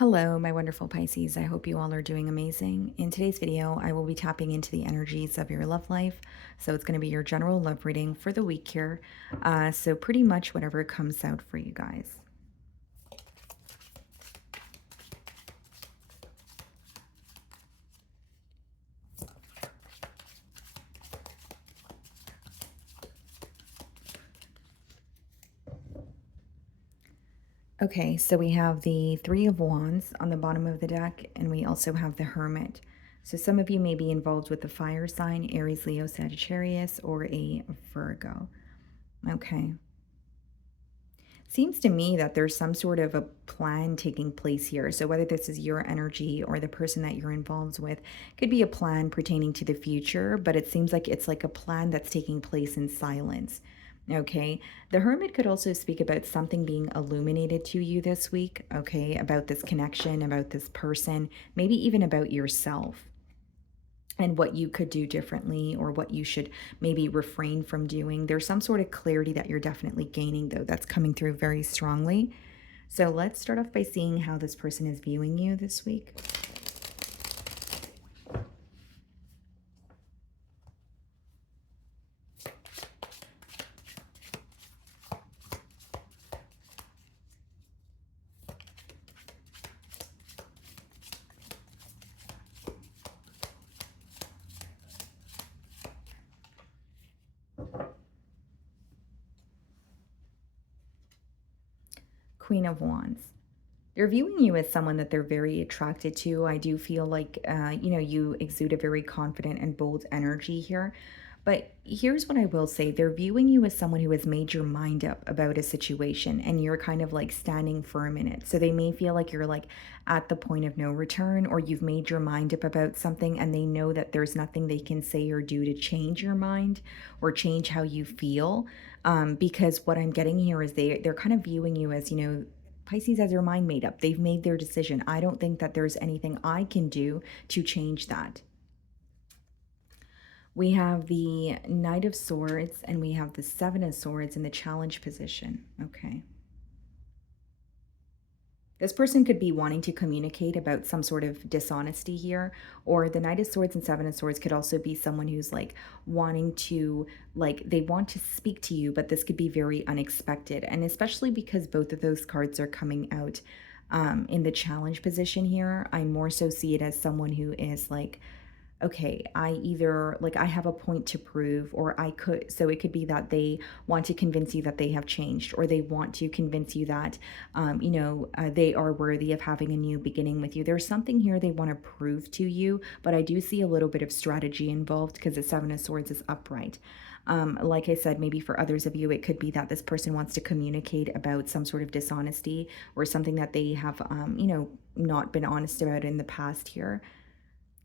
Hello, my wonderful Pisces. I hope you all are doing amazing. In today's video, I will be tapping into the energies of your love life. So it's going to be your general love reading for the week here. So pretty much whatever comes out for you guys. Okay, so we have the Three of Wands on the bottom of the deck, and we also have the Hermit. So some of you may be involved with the fire sign, Aries, Leo, Sagittarius, or a Virgo. Okay. Seems to me that there's some sort of a plan taking place here. So whether this is your energy or the person that you're involved with, could be a plan pertaining to the future, but it seems like it's like a plan that's taking place in silence. Okay. The Hermit could also speak about something being illuminated to you this week. Okay. About this connection, about this person, maybe even about yourself and what you could do differently or what you should maybe refrain from doing. There's some sort of clarity that you're definitely gaining, though, that's coming through very strongly. So let's start off by seeing how this person is viewing you this week. Queen of Wands. They're viewing you as someone that they're very attracted to. I do feel like, you exude a very confident and bold energy here. But here's what I will say, they're viewing you as someone who has made your mind up about a situation and you're kind of like standing firm in it. So they may feel like you're like at the point of no return, or you've made your mind up about something and they know that there's nothing they can say or do to change your mind or change how you feel. Because what I'm getting here is they're kind of viewing you as, Pisces has their mind made up. They've made their decision. I don't think that there's anything I can do to change that. We have the Knight of Swords and we have the Seven of Swords in the challenge position. Okay. This person could be wanting to communicate about some sort of dishonesty here, or the Knight of Swords and Seven of Swords could also be someone who's like wanting to, like, they want to speak to you, but this could be very unexpected. And especially because both of those cards are coming out in the challenge position here, I more so see it as someone who is like, okay, I either like I have a point to prove, or I could, so it could be that they want to convince you that they have changed, or they want to convince you that, they are worthy of having a new beginning with you. There's something here they want to prove to you, but I do see a little bit of strategy involved because the Seven of Swords is upright. Like I said, maybe for others of you, it could be that this person wants to communicate about some sort of dishonesty or something that they have, not been honest about in the past here.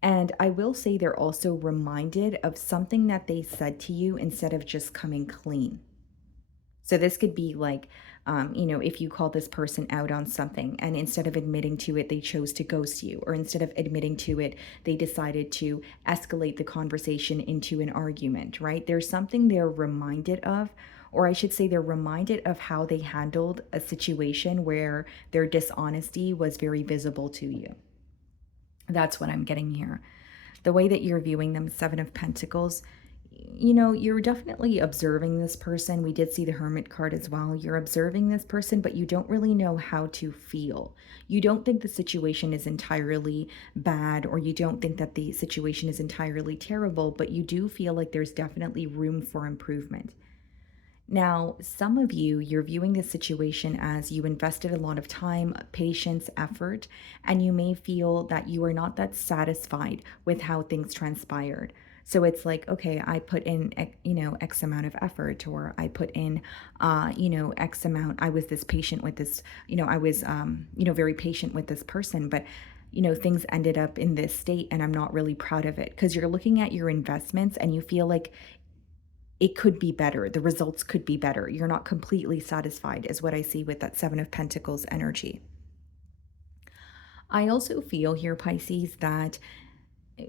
And I will say they're also reminded of something that they said to you instead of just coming clean. So this could be like, if you call this person out on something and instead of admitting to it, they chose to ghost you, or instead of admitting to it, they decided to escalate the conversation into an argument, right? There's something they're reminded of, or I should say they're reminded of how they handled a situation where their dishonesty was very visible to you. That's what I'm getting here. The way that you're viewing them, Seven of Pentacles, you're definitely observing this person. We did see the Hermit card as well. You're observing this person, but you don't really know how to feel. You don't think the situation is entirely bad, or you don't think that the situation is entirely terrible, but you do feel like there's definitely room for improvement. Now, some of you, you're viewing this situation as you invested a lot of time, patience, effort, and you may feel that you are not that satisfied with how things transpired. So it's like, okay, I put in, X amount of effort, or I put in, X amount. I was this patient with this, I was, very patient with this person, but things ended up in this state and I'm not really proud of it, because you're looking at your investments and you feel like it could be better. The results could be better. You're not completely satisfied, is what I see with that Seven of Pentacles energy. I also feel here, Pisces, that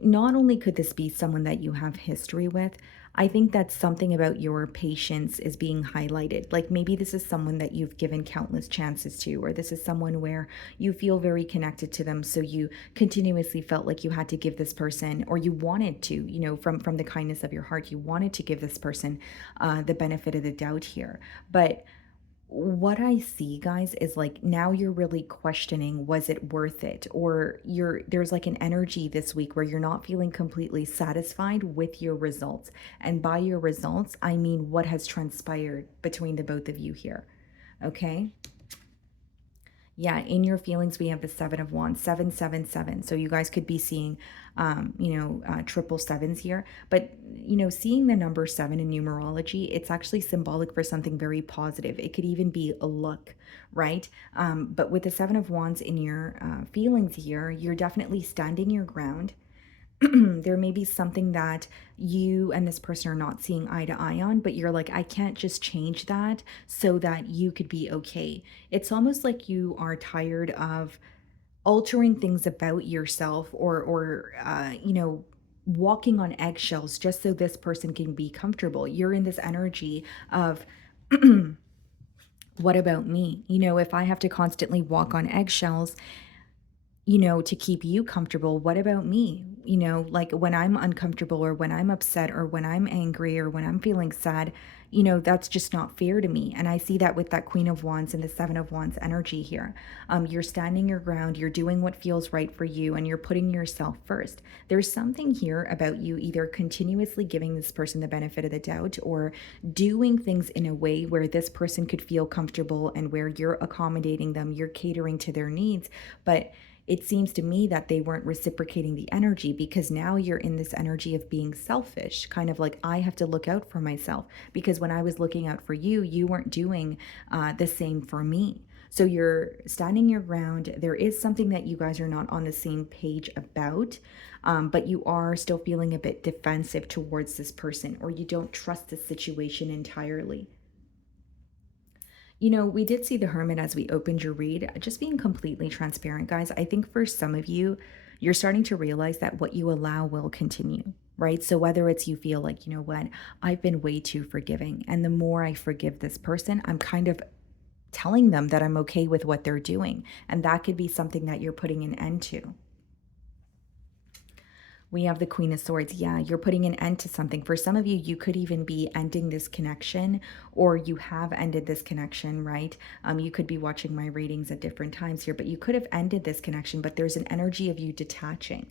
Not only could this be someone that you have history with, I think that something about your patience is being highlighted. Like maybe this is someone that you've given countless chances to, or this is someone where you feel very connected to them. So you continuously felt like you had to give this person, or you wanted to, from the kindness of your heart, you wanted to give this person the benefit of the doubt here. But what I see, guys, is like now you're really questioning, was it worth it? Or there's like an energy this week where you're not feeling completely satisfied with your results. And by your results, I mean what has transpired between the both of you here. Okay? Yeah, in your feelings, we have the Seven of Wands, 777. So you guys could be seeing, triple sevens here. But, seeing the number seven in numerology, it's actually symbolic for something very positive. It could even be a luck, right? But with the Seven of Wands in your feelings here, you're definitely standing your ground. There may be something that you and this person are not seeing eye to eye on, but you're like, I can't just change that so that you could be okay. It's almost like you are tired of altering things about yourself or walking on eggshells just so this person can be comfortable. You're in this energy of, what about me? If I have to constantly walk on eggshells, to keep you comfortable, what about me? Like when I'm uncomfortable or when I'm upset or when I'm angry or when I'm feeling sad, that's just not fair to me. And I see that with that Queen of Wands and the Seven of Wands energy here. You're standing your ground, you're doing what feels right for you, and you're putting yourself first. There's something here about you either continuously giving this person the benefit of the doubt or doing things in a way where this person could feel comfortable and where you're accommodating them, you're catering to their needs. But it seems to me that they weren't reciprocating the energy because now you're in this energy of being selfish, kind of like I have to look out for myself because when I was looking out for you, you weren't doing the same for me. So you're standing your ground. There is something that you guys are not on the same page about, but you are still feeling a bit defensive towards this person, or you don't trust the situation entirely. We did see the Hermit as we opened your read. Just being completely transparent, guys, I think for some of you, you're starting to realize that what you allow will continue, right? So whether it's you feel like, what, I've been way too forgiving. And the more I forgive this person, I'm kind of telling them that I'm okay with what they're doing. And that could be something that you're putting an end to. We have the Queen of Swords. Yeah, you're putting an end to something. For some of you, you could even be ending this connection, or you have ended this connection, right? You could be watching my readings at different times here, but you could have ended this connection, but there's an energy of you detaching.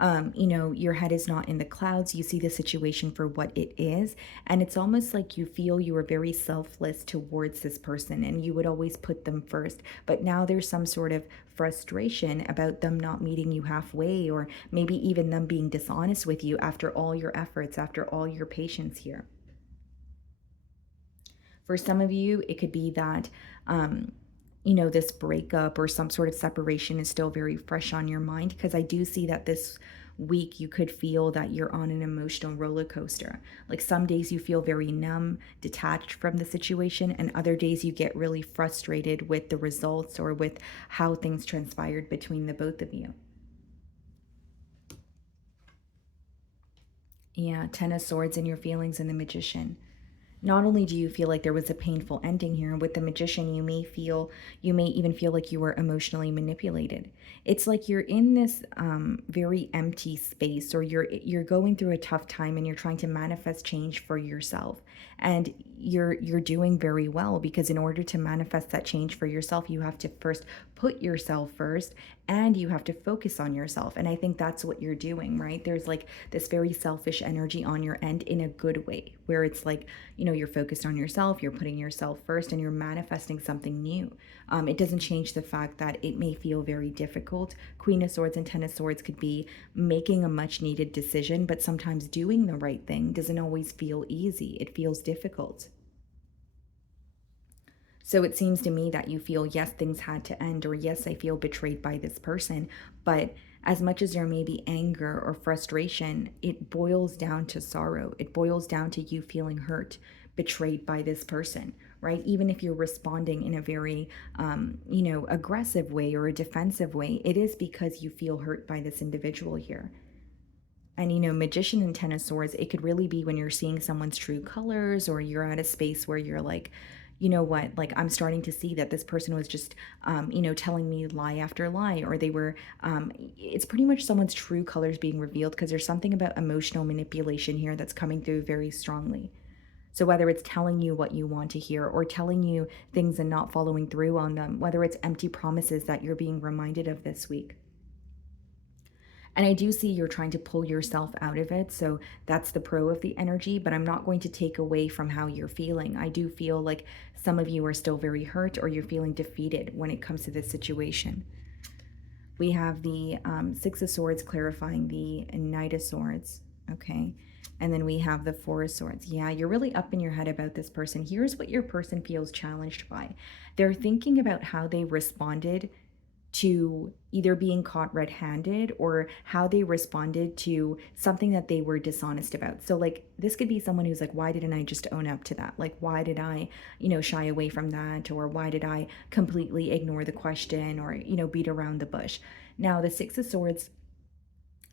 Your head is not in the clouds. You see the situation for what it is. And it's almost like you feel you are very selfless towards this person and you would always put them first. But now there's some sort of frustration about them not meeting you halfway, or maybe even them being dishonest with you after all your efforts, after all your patience here. For some of you, it could be that, this breakup or some sort of separation is still very fresh on your mind, because I do see that this week you could feel that you're on an emotional roller coaster. Like some days you feel very numb, detached from the situation, and other days you get really frustrated with the results or with how things transpired between the both of you. Yeah, Ten of Swords in your feelings and the Magician. Not only do you feel like there was a painful ending here, with the Magician, you may even feel like you were emotionally manipulated. It's like you're in this very empty space, or you're going through a tough time and you're trying to manifest change for yourself. And you're doing very well, because in order to manifest that change for yourself, you have to first put yourself first, and you have to focus on yourself. And I think that's what you're doing, right? There's like this very selfish energy on your end in a good way, where it's like, you're focused on yourself, you're putting yourself first, and you're manifesting something new. It doesn't change the fact that it may feel very difficult. Queen of Swords and Ten of Swords could be making a much needed decision, but sometimes doing the right thing doesn't always feel easy. It feels difficult. So it seems to me that you feel, yes, things had to end, or yes, I feel betrayed by this person. But as much as there may be anger or frustration, it boils down to sorrow. It boils down to you feeling hurt, betrayed by this person, right? Even if you're responding in a very, aggressive way or a defensive way, it is because you feel hurt by this individual here. And, Magician and Ten of Swords, it could really be when you're seeing someone's true colors, or you're at a space where you're like, you know what, like I'm starting to see that this person was just, telling me lie after lie, or they were, it's pretty much someone's true colors being revealed, because there's something about emotional manipulation here that's coming through very strongly. So whether it's telling you what you want to hear, or telling you things and not following through on them, whether it's empty promises that you're being reminded of this week. And I do see you're trying to pull yourself out of it. So that's the pro of the energy, but I'm not going to take away from how you're feeling. I do feel like some of you are still very hurt, or you're feeling defeated when it comes to this situation. We have the Six of Swords clarifying the Knight of Swords. Okay. And then we have the Four of Swords. Yeah, you're really up in your head about this person. Here's what your person feels challenged by. They're thinking about how they responded to either being caught red-handed, or how they responded to something that they were dishonest about. So like this could be someone who's like, why didn't I just own up to that? Like, why did I, shy away from that? Or why did I completely ignore the question, or, beat around the bush? Now, the Six of Swords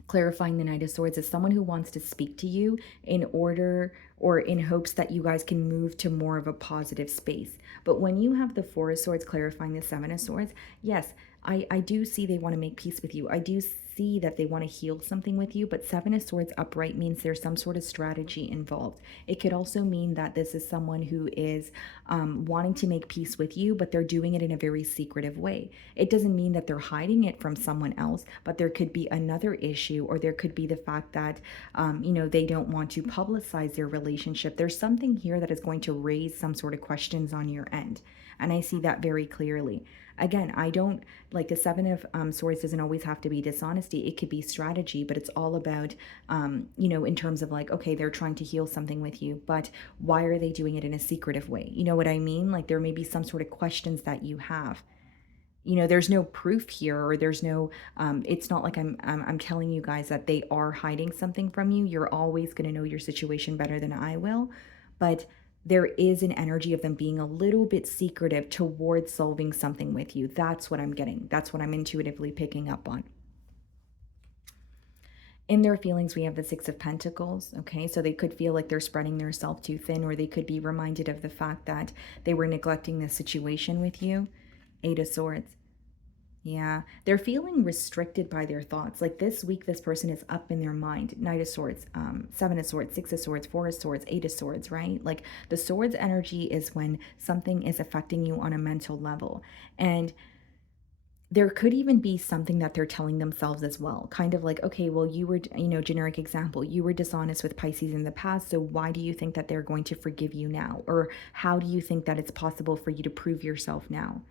clarifying the Knight of Swords is someone who wants to speak to you in order, or in hopes that you guys can move to more of a positive space. But when you have the Four of Swords clarifying the Seven of Swords, yes, I do see they want to make peace with you. I do see that they want to heal something with you, but Seven of Swords upright means there's some sort of strategy involved. It could also mean that this is someone who is wanting to make peace with you, but they're doing it in a very secretive way. It doesn't mean that they're hiding it from someone else, but there could be another issue, or there could be the fact that, they don't want to publicize their relationship. There's something here that is going to raise some sort of questions on your end. And I see that very clearly. Again, I don't like the Seven of Swords doesn't always have to be dishonesty. It could be strategy, but it's all about, in terms of like, okay, they're trying to heal something with you, but why are they doing it in a secretive way? You know what I mean? Like there may be some sort of questions that you have. There's no proof here, or there's no, it's not like I'm telling you guys that they are hiding something from you. You're always going to know your situation better than I will. But there is an energy of them being a little bit secretive towards solving something with you. That's what I'm getting. That's what I'm intuitively picking up on. In their feelings, we have the Six of Pentacles. Okay, so they could feel like they're spreading themselves too thin, or they could be reminded of the fact that they were neglecting the situation with you. Eight of Swords. Yeah, they're feeling restricted by their thoughts. Like this week, this person is up in their mind. Knight of Swords, Seven of Swords, Six of Swords, Four of Swords, Eight of Swords, right? Like the Swords energy is when something is affecting you on a mental level. And there could even be something that they're telling themselves as well. Kind of like, okay, well, you were, generic example, you were dishonest with Pisces in the past. So why do you think that they're going to forgive you now? Or how do you think that it's possible for you to prove yourself now?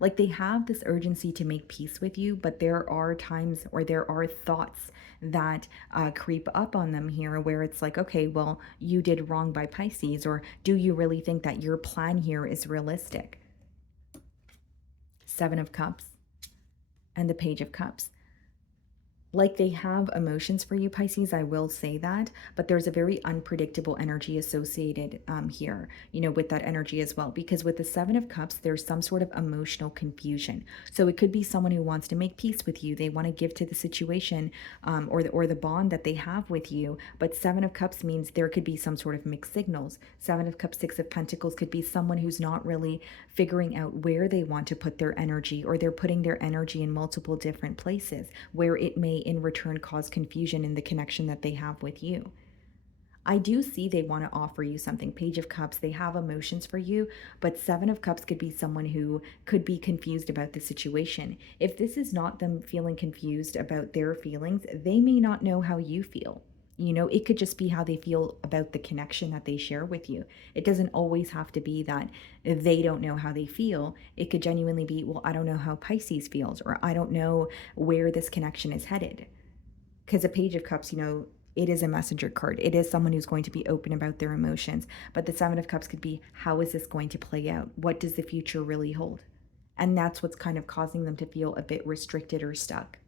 Like they have this urgency to make peace with you, but there are times, or there are thoughts that creep up on them here, where it's like, okay, well, you did wrong by Pisces, or do you really think that your plan here is realistic? Seven of Cups and the Page of Cups. Like they have emotions for you, Pisces, I will say that, but there's a very unpredictable energy associated here, with that energy as well, because with the Seven of Cups, there's some sort of emotional confusion. So it could be someone who wants to make peace with you. They want to give to the situation, or the bond that they have with you. But Seven of Cups means there could be some sort of mixed signals. Seven of Cups, Six of Pentacles could be someone who's not really figuring out where they want to put their energy, or they're putting their energy in multiple different places, where it may in return cause confusion in the connection that they have with you. I do see they want to offer you something. Page of Cups, they have emotions for you, but Seven of Cups could be someone who could be confused about the situation. If this is not them feeling confused about their feelings, they may not know how you feel. It could just be how they feel about the connection that they share with you. It doesn't always have to be that they don't know how they feel. It could genuinely be, well, I don't know how Pisces feels, or I don't know where this connection is headed. Because a Page of Cups, it is a messenger card. It is someone who's going to be open about their emotions. But the Seven of Cups could be, how is this going to play out? What does the future really hold? And that's what's kind of causing them to feel a bit restricted or stuck.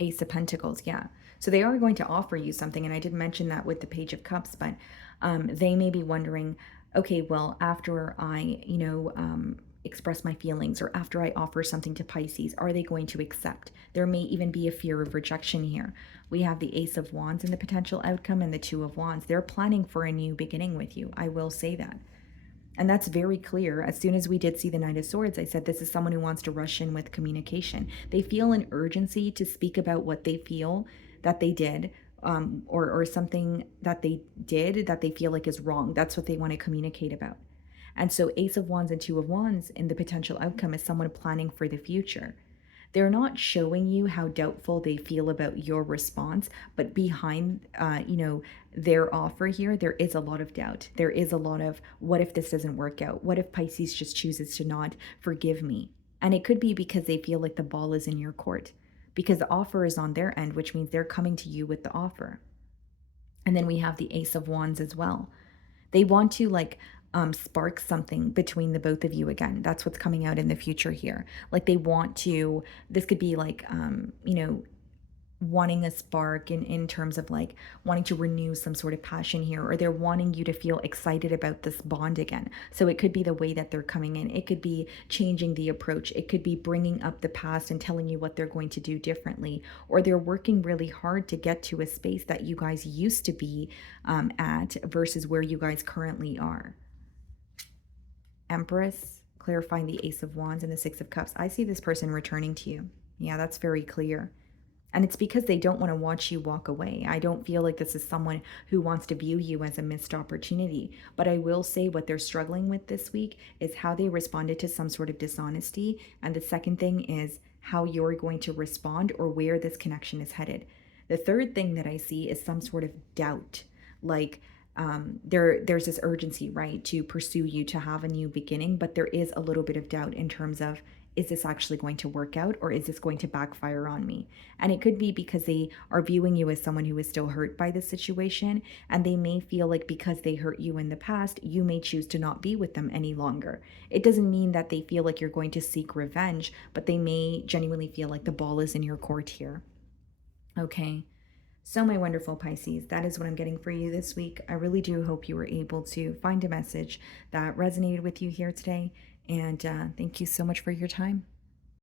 Ace of Pentacles, yeah. So they are going to offer you something, and I did mention that with the Page of Cups, but they may be wondering, okay, well, after I, express my feelings or after I offer something to Pisces, are they going to accept? There may even be a fear of rejection here. We have the Ace of Wands in the potential outcome and the Two of Wands. They're planning for a new beginning with you. I will say that. And that's very clear. As soon as we did see the Knight of Swords, I said this is someone who wants to rush in with communication. They feel an urgency to speak about what they feel that they did, or something that they did that they feel like is wrong. That's what they want to communicate about. And so, Ace of Wands and Two of Wands in the potential outcome is someone planning for the future. They're not showing you how doubtful they feel about your response, but behind, their offer here, there is a lot of doubt. There is a lot of, what if this doesn't work out? What if Pisces just chooses to not forgive me? And it could be because they feel like the ball is in your court, because the offer is on their end, which means they're coming to you with the offer. And then we have the Ace of Wands as well. They want to spark something between the both of you again. That's what's coming out in the future here. Like they want to, this could be like, wanting a spark in terms of like wanting to renew some sort of passion here, or they're wanting you to feel excited about this bond again. So it could be the way that they're coming in. It could be changing the approach. It could be bringing up the past and telling you what they're going to do differently, or they're working really hard to get to a space that you guys used to be at versus where you guys currently are. Empress, clarifying the Ace of Wands and the Six of Cups. I see this person returning to you. Yeah, that's very clear. And it's because they don't want to watch you walk away. I don't feel like this is someone who wants to view you as a missed opportunity. But I will say what they're struggling with this week is how they responded to some sort of dishonesty. And the second thing is how you're going to respond or where this connection is headed. The third thing that I see is some sort of doubt. Like there's this urgency, right, to pursue you, to have a new beginning. But there is a little bit of doubt in terms of, is this actually going to work out, or is this going to backfire on me? And it could be because they are viewing you as someone who is still hurt by the situation, and they may feel like because they hurt you in the past, you may choose to not be with them any longer. It doesn't mean that they feel like you're going to seek revenge, but they may genuinely feel like the ball is in your court here. Okay. So, my wonderful Pisces, that is what I'm getting for you this week. I really do hope you were able to find a message that resonated with you here today. And thank you so much for your time.